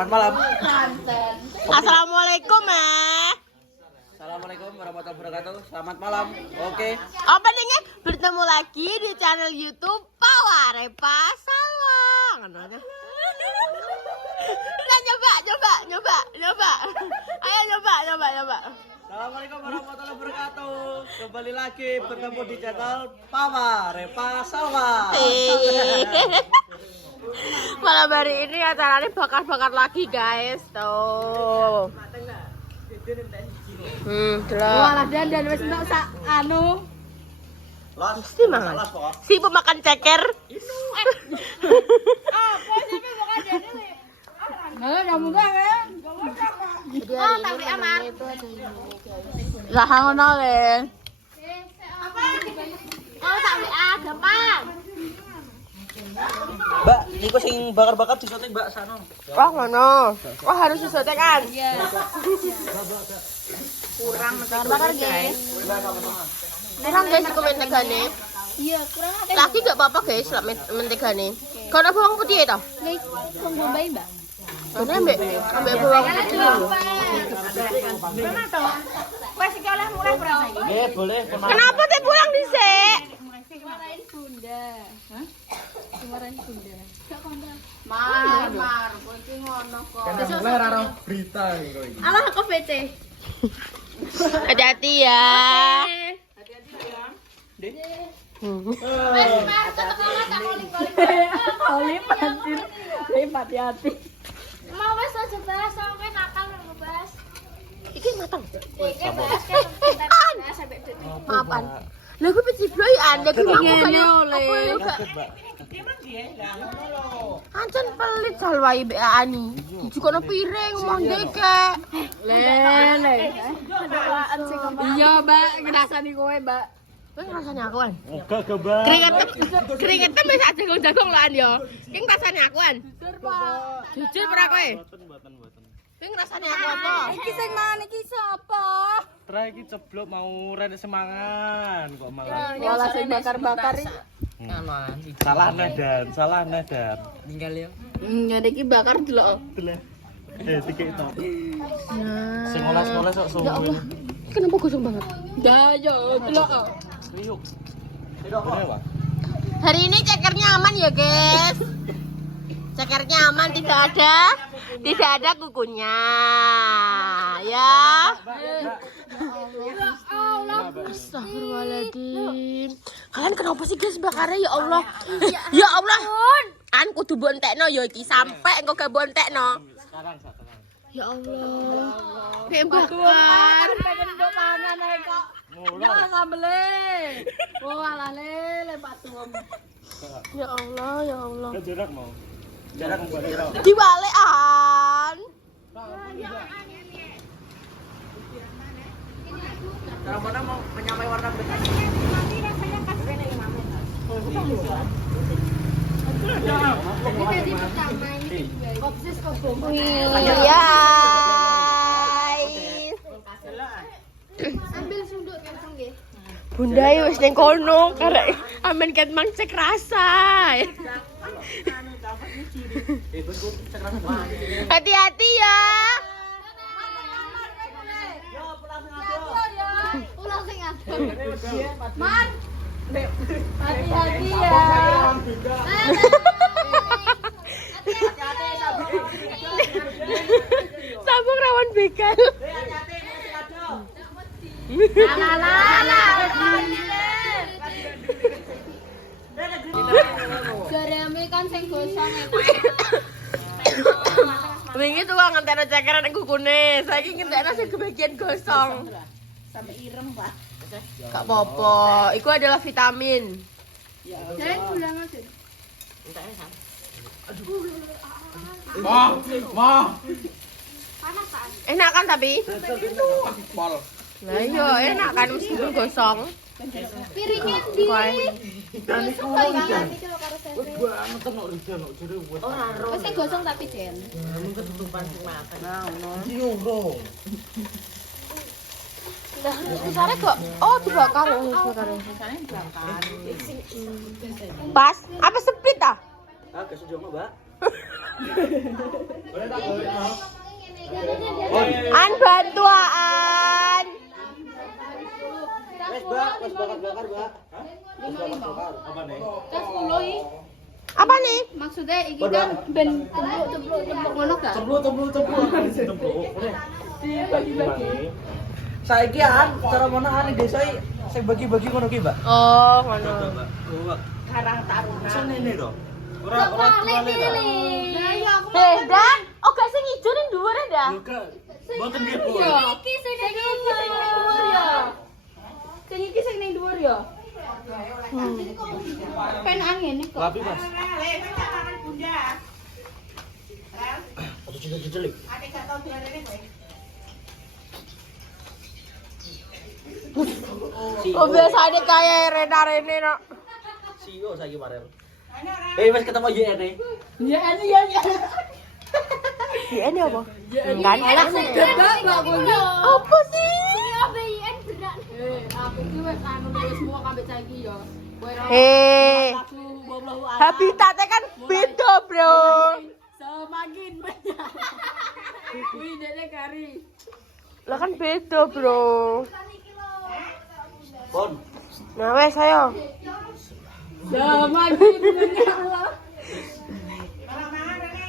Selamat malam. Assalamualaikum Assalamualaikum warahmatullahi wabarakatuh. Selamat malam. Oke. Openingnya bertemu lagi di channel YouTube Pawarepa Sawang. Nah, coba. Ayo coba. Assalamualaikum warahmatullahi wabarakatuh. Kembali lagi bertemu di channel Pawarepa Sawang. Malam hari ini acaranya bakar-bakar lagi guys. Tuh. Walah dan wis entuk sak anu. Mesti mangan. Si pemakan ceker. Apa sih bukan dene? Malah kamu kan. Oh, tapi aman. Lah ngono le. Apa? Oh, tak WA gampang. Mbak, niku sing bakar-bakar disotek Mbak sano. Wah ngono. Wah harus disotekan. Iya. Kurang bakar guys. Kurang guys iku mentegane. Iya, kurang apa? Lagi gak apa-apa guys lak mentegane. Kono bawang putih to? Nek wong Bombay, Mbak. Kono ambek bawang putih. Mana to? Wes iki oleh mulai berapa iki? Nggih, boleh. Kenapa teh pulang dhisik? Dimarahin Bunda. Hah? Dimarahin Bunda. Gak kontra. Mar, kowe iki ngono kok. Mulai raro berita niku iki. Alah aku BC. Hati-hati ya. Wes Mar, tetep ora tak koling-koling. Lipat hati. Mau wes aja bahas sampe nakal mau bahas. Iki matang. Iki bahas kan sampai detik. Maafan. Lah gue pecibloy Anda gue ngene oleh. Ancen pelit salwai mbek Ani. Dijukono piring mondeke. Lele. Iya, Mbak, ngrasani kowe, Mbak. Kowe ngrasani aku kan? Enggak, Mbak. Keringetan wis ajeng jagung lho An yo. Ki ngrasani aku kan? Jujur ora kowe? Mboten. Kowe ngrasani aku apa? Iki sing mangan iki sapa? Tra iki ceblok mau rene semangan kok malah. Wala sing bakar-bakar iki. Salah nadan. Tinggal yo. Ngene iki bakar delok. Tiga itu. Sing ngolas-ngolas kok suwe. Kenapa gosong banget? Dah yo delok. Riuk. Bener, Pak? Hari ini cekernya aman ya guys. Cekernya aman, tidak ada kukunya. Ya. Astagfirullahaladzim. Kalian kenapa sih guys bakarnya ya Allah? Ya Allah. An kudu bontekno ya iki sampai engko gak bontekno. Sekarang. Ya Allah. Kayak bakar. Pengen nduk pangan ae kok. Ya sambele. Oh alah lele Pak Tuom. Ya Allah. Ke jarak mau. Jarak balik. Dibalekan. Cara mana mau menyamai warna bekas? Iya. Ambil sunduk langsung nggih. Bunda wis ning kono karek amen ket mang cek rasa. Hati-hati ya. Ulang sing ado. Mar. Hati-hati ya. Sabung rawan begal. Jareme kan sing gosong Wingi tuh ngenteni cekeran ning kukune. Saiki ngentekno sing kebagian gosong. sampai ireng, Pak. Gak apa-apa. Itu adalah vitamin. Saya pulang aja. Ma. Panas kan? Enak kan tapi? Pol. Nah iya enak kan meskipun gosong. Piringnya di. Ini Jangan iki lho karo saya. banget kok rido jare wes. Wis sing gosong tapi Jen. Mungkin ketutupan sing makan. Nah, ngono. Nyuro. Lah, besarnya kok. Oh, dibakar. Pas. Apa sepit ah? Ah, kesujo Mbak. An bantu An. Wes, Mbak, wes bakar-bakar, Mbak. Tes 10 iki. Apa nih? Maksudnya iki kan ben ceblok ngono gak? Cempluk. Dibagi-bagi. Saiki an cara mana an desa sing bagi-bagi ngono ki, Mbak. Oh, ngono. Karang Taruna. Senene to. Ora tuale to. Lah iya aku Dan, oh gak sing ijo ning dhuwure dah. Mboten nggih, Bu. iki sing ning dhuwur ya. Sing iki sing ning dhuwur ya. Pen angin kok. Rapi, Mas. Aduh, cilik-cilik. Oh biasanya kayak Rene no. CEO saiki Marel. Wes ketemu YN. Ya ini ya. Iya ini apa? Kan? Alah sedek gak punya. Apa sih? ABIN berat. Aku ki wis anu wis semua kabeh saiki ya. Kowe ora aku boblahu ala. Habitatnya kan beda, Bro. Semakin banyak. Kuwi dene kari. Lah kan beda, Bro. Pon. Nah, wes ayo. Semakin banyak lah.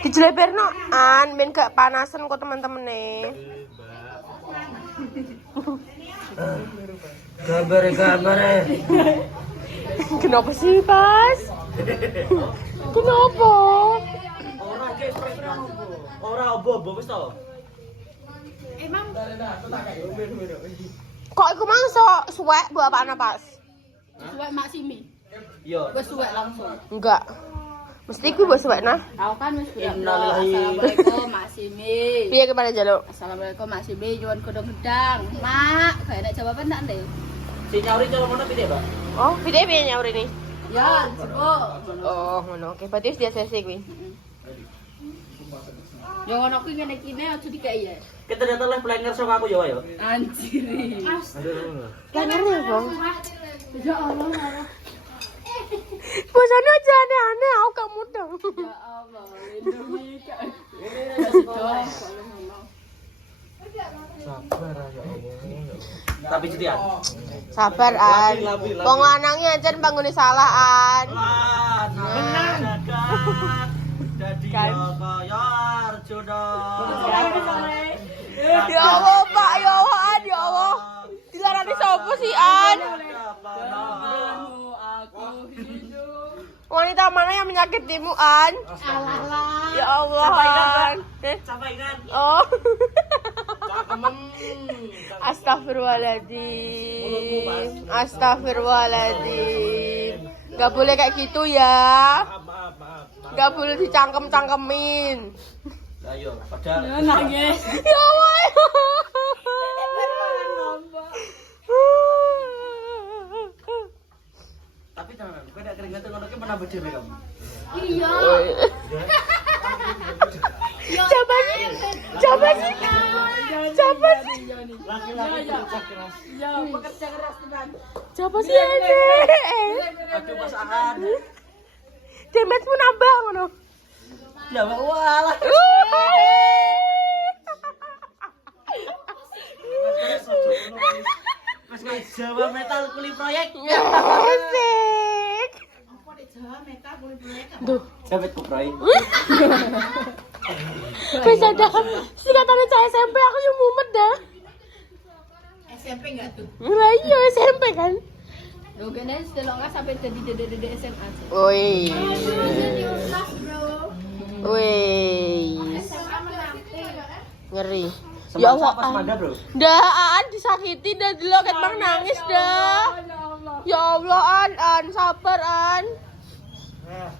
Dijeleberno an ben gak panasan kok teman-teman nih. Kabar. Kenapa sih, Pas? Kenapa? Ora ge ora obo wis to. Emang Kok iku mang sok suwek mbok apaan Pas? suwek Maksimi. Iya. Wis suwek langsung. Enggak. Mesti ku mbok suwek nah. Aku kan wis bilang Innalillahi. Assalamualaikum Maksimi. Piye kemana jaluk? Assalamualaikum Maksimi nyuwun godhong gedang. Mak, gak ada jawaban ndak ndek? Si nyauri cara mana pide, Pak? Oh, video piye nyaur ini? Ya, jebuk. Oh, ngono. Oke, berarti wis dia sesi kuwi. Ya ngono kuwi ngene kene aja dikai ya. Kita ternyata live planner sama aku ya, yo. Anjir. Aduh. Plannernya, Bang. Ya Allah. Bosone aja aneh-aneh, aku gak mudeng. Ya Allah, lindungi Kak. Sabar ya Allah. Tapi jadian. Sabar, An. Wong lanange ancen banggune salah, An. Benar. Dadi Kan. yo kaya Arjuna. Ya Allah, Pak, ya Allah, An, ya Allah. Dilarani sapa sih, An? Aku hidup. Wanita mana yang menyakitimu, An? Alah. Ya Allah, An. Sampaikan. Oh. Cakemem. Astagfirullahaladzim. Astagfirullahaladzim. Gak boleh kayak gitu ya. Maaf. Gak boleh dicangkem-cangkemin. Ayo, padahal Nangis. Ya Allah. tapi tenan, kowe nek keringetan ngono ki menambah dhewe kamu. Iya. Siapa sih? Siapa sih? Siapa sih? Laki-laki keras. Ya, pekerja keras tenan. Siapa sih ini? Aduh Mas Ahan. Demetmu nambah ngono. Ya walah. Mas kowe Jawa Metal Kuli Proyek. Asik. Duh, Dapat ku proyek. bisa dah. Singkatannya cah SMP aku yang mumet dah. SMP enggak tuh? Lah iya SMP kan. Lo kene setelah sampai jadi dede SMA. Woi. Jadi ustaz, Bro. Woi. SMA menanti. Ngeri. Ya Ya Allah. Allah. Pas dulu. Dah Aan disakiti dah dulu ket bang nangis dah. Ya Allah An sabar An. Nah.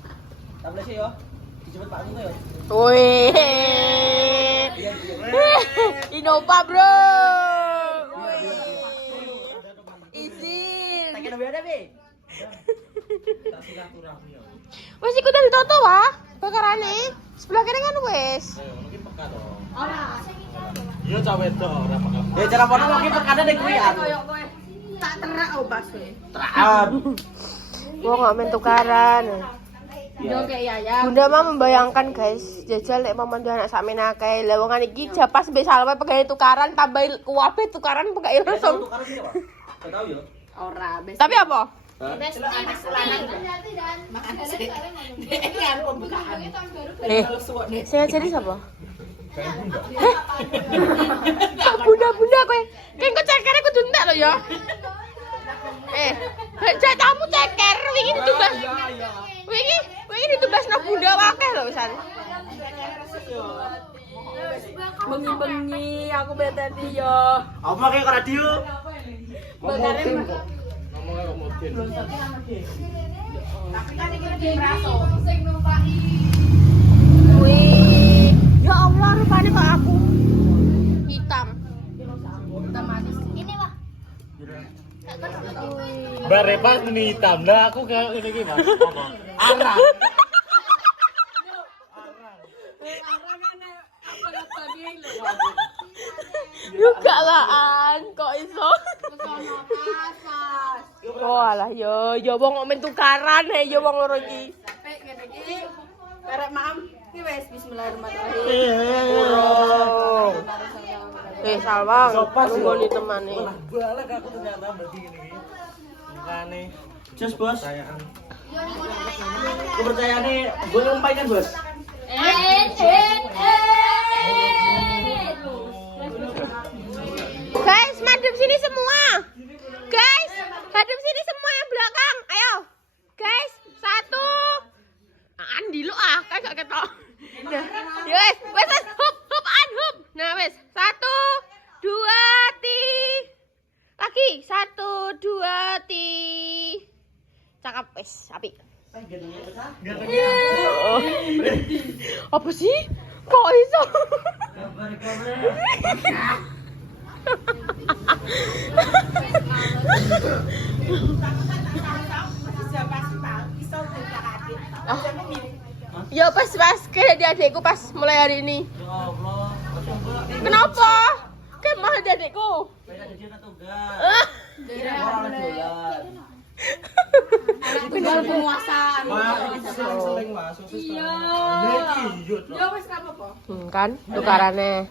Tablet sih yo. Dijemput Pak Muka yo. Woi. Innova bro. Izin. Tak kena ada be. Wes iku udah ditoto wah. Bakarane. Sebelah kene kan wes. Ora. Yo cawe to ora pekak. Ya cara pono mungkin perkada ning kuwi an. Koyo kowe tak terak obas kowe. Teraan. Gua nggak main tukaran. Yo kayak ya. Bunda mah membayangkan guys, jajal lek mama anak sakmene akeh. Lah wong iki japas mbek Salma pegawe tukaran tambah kuwabe tukaran pegawe langsung. Tukaran sih, Pak. Enggak tahu ya. Ora, bes. Tapi apa? Besti Saya jadi siapa? Bunda kowe. Keng kok cekere kudu entek lho ya. Kamu ceker wingi ditubas. Wingi ditubasno bunda akeh lho wisan. Bengi-bengi aku beteti yo. Aku make ke radio. Wih, ya Allah rupanya kok aku hitam. Hitam manis. Ini wah. Mbak Repa ini hitam, lah aku kayak ini gimana? Arang. Juga lah An, kok iso? Oh alah yo wong kok men tukaran yo wong loro iki. Karek maam, ki wis bismillahirrahmanirrahim. Salma, nggoni temane. Balak aku ternyata berarti ini. Makane Jos, Bos. Kepercayaane gue ngumpai kan, Bos. Guys, madep sini semua. Guys, hadap sini semua yang belakang. Ayo. Guys, 1. Andi lu kayak gak ketok. Nah, wes, hop, hop. Nah, wes. 1, 2, 3. Lagi 1, 2, 3. Cakep wes, api. Apa sih? Kok iso? Ya pas kayak di adekku pas mulai hari ini. Ya Allah. Kenapa? Kayak mah di adekku. Beda dia atau enggak? Orang dolan. Tinggal penguasa. Seling masuk Iya. Yo wis ra apa-apa. Kan tukarannya.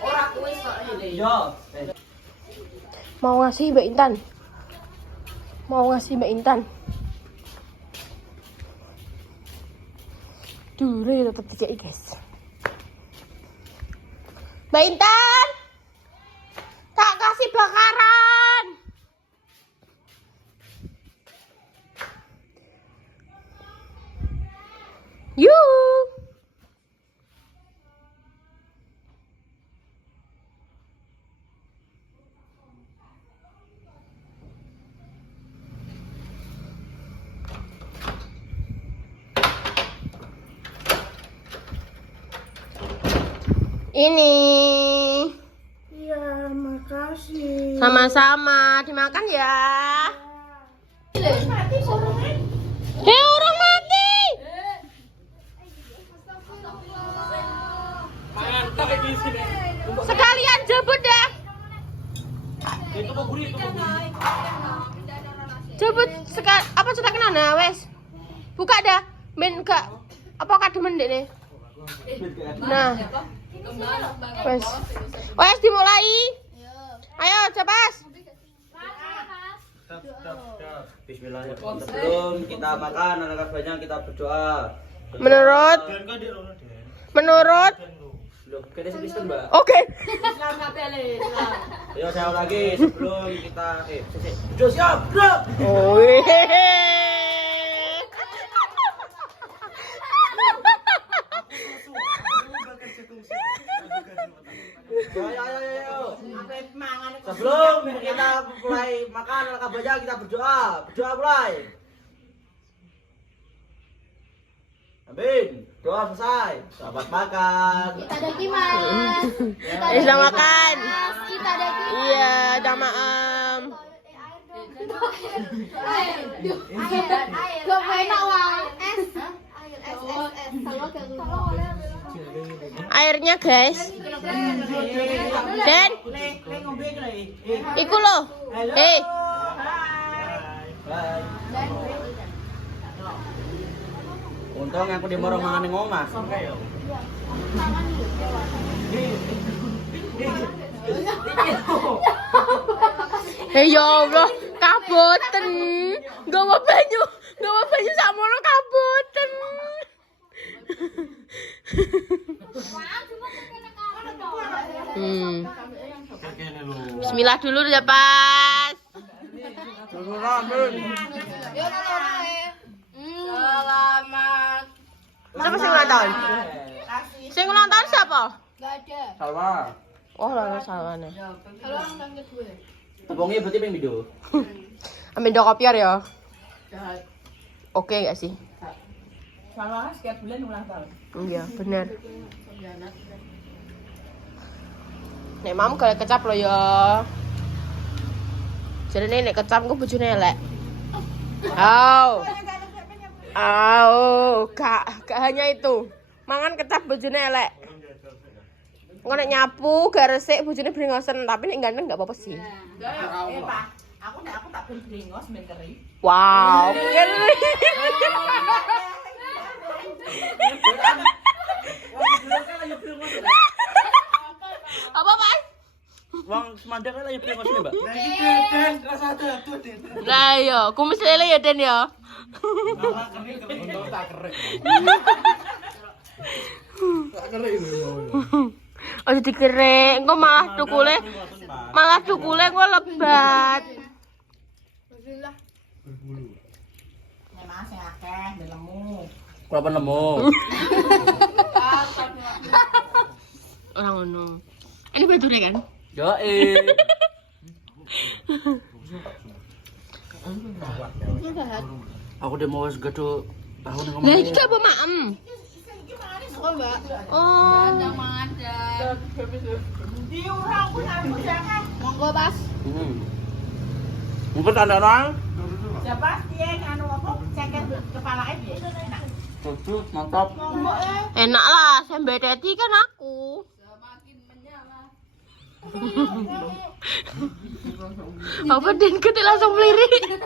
Ora kuwi kok ini. Yo. Mau ngasih Mbak Intan. Dure tetep diceki guys. Mbak Intan. Tak kasih bakaran. Yuk. Ini. Iya, makasih. Sama-sama, dimakan ya. Hei, orang mati. mantap iki sini. Sekalian jebut dah. Itu kok gurih, Jebut apa sudah kena nah, wes. Buka dah. Men gak apa kademen dek nih. Nah. Wes dimulai. Ayo, cepat. Bismillahirrahmanirrahim. Sebelum kita makan, anak banyak kita berdoa. Menurut Loh, kita Kristen, Mbak. oke. Islam kabeh Islam. Ayo saya lagi sebelum kita Bro, siap, bro. Oh. Ayo. Sebelum kita mulai makan, anak banyak kita berdoa. Berdoa mulai. Amin. Doa selesai. Selamat makan. Kita ada kimas. Bisa makan. Kita ada kimas. Iya, ada maam. Gak enak wah. Es. Sama kayak Airnya, guys. Den, iku loh. Bye. Untung aku di morong mangan ning omah. Ya Allah, kaboten. Gawa banyu sakmono kaboten. Bismillah dulu ya, Pas. Selamat. Siapa sing ulang tahun? Sing ulang tahun siapa? Gak ada. Salwa. Oh, lah salwane. Kalau orang tangga gue. Tepungnya berarti ping video. Ambil do kopiar ya. Oke enggak sih? Salwa kan setiap bulan ulang tahun. Iya, bener. Nek mam kalau kecap lo ya. Jadi nek kecap gue bojone elek. Gak hanya itu. Mangan kecap bojone elek. Engko nek nyapu gak resik bojone brengosen, tapi nek ganteng gak apa-apa sih. Pak, aku tak ben brengos ben keri. Wow, keren. Apa, Pak? Wong semandang kan lagi brengos nih, Mbak. Lah iya, kumis lele ya Den ya. Untung tak kerek. Oh jadi kering, engko malah dukule engko lebat. Bismillah. Nek mas sing akeh ben lemu. Kalau nemu. Orang ngono. Ini bature kan? Yo Aku udah mau segitu tahun yang Lah iki apa maem? Oh, Mbak. Oh. Yang ada. Diurang pun aku jangan. Monggo, Pas. Mungkin ada orang. Siapa? Iya, anu apa? Ceker kepala aja. Enak. Tuh, mantap. Enak lah, sembedeti kan aku. Semakin menyala. Apa Den ketik langsung melirik.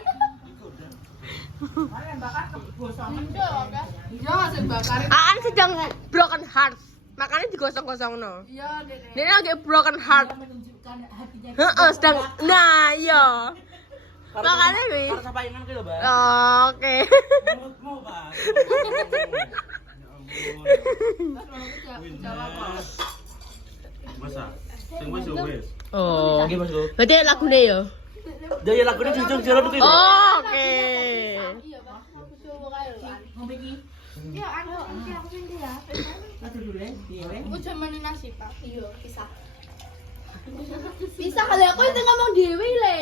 Iya, sing bakar. Aan sedang broken heart. Makanya digosong-gosongno. Iya, Dek. Dia lagi broken heart. Menunjukkan hatinya. Heeh, sedang nah iya. Makanya gue. Harus apa ingat gitu, Mbak? Oke. Mau, Pak. Masa? Sing wis yo wis. Oh. Lagi Mas, Bro. Berarti lagune ya? Jadi lagunya di ujung jalan itu. Oke. Iya, Pak. Aku coba kae lho. Mau pergi. Ya, aku sini ya. Aduh dulu ya. Aku cuma nasi Pak. Iya, pisah. Bisa kali aku itu ngomong dewi le.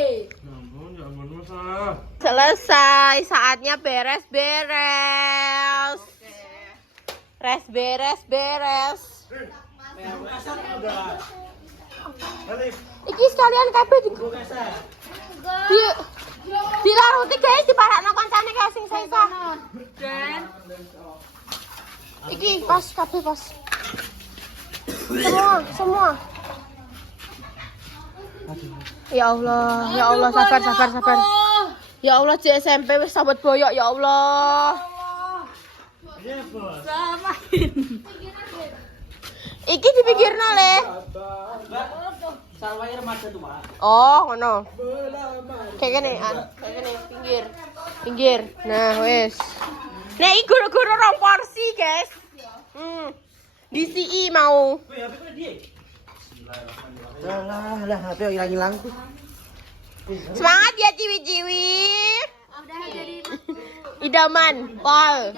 Selesai, saatnya beres-beres. Beres. Iki sekalian kabeh dilaruti guys, diparakno kancane kae sing sesa. Iki pas kabeh pas. Semua. Ya Allah, sabar. Ya Allah, di SMP wis sahabat boyok ya Allah. Iki dipikirno le. Sarwaya remaja tuh, Pak. Oh, ngono. Kayak gini, pinggir. Nah, wes. Nah, iki guru-guru rong porsi, guys. DCI mau. Lah, HP hilang tuh. Semangat ya ciwi-ciwi. Udah jadi Idaman, Pol.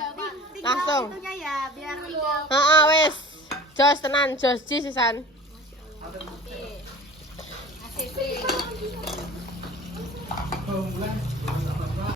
Langsung. itunya ya, biar tinggal. Heeh, wes. Jos tenan, jos sisan. ACC.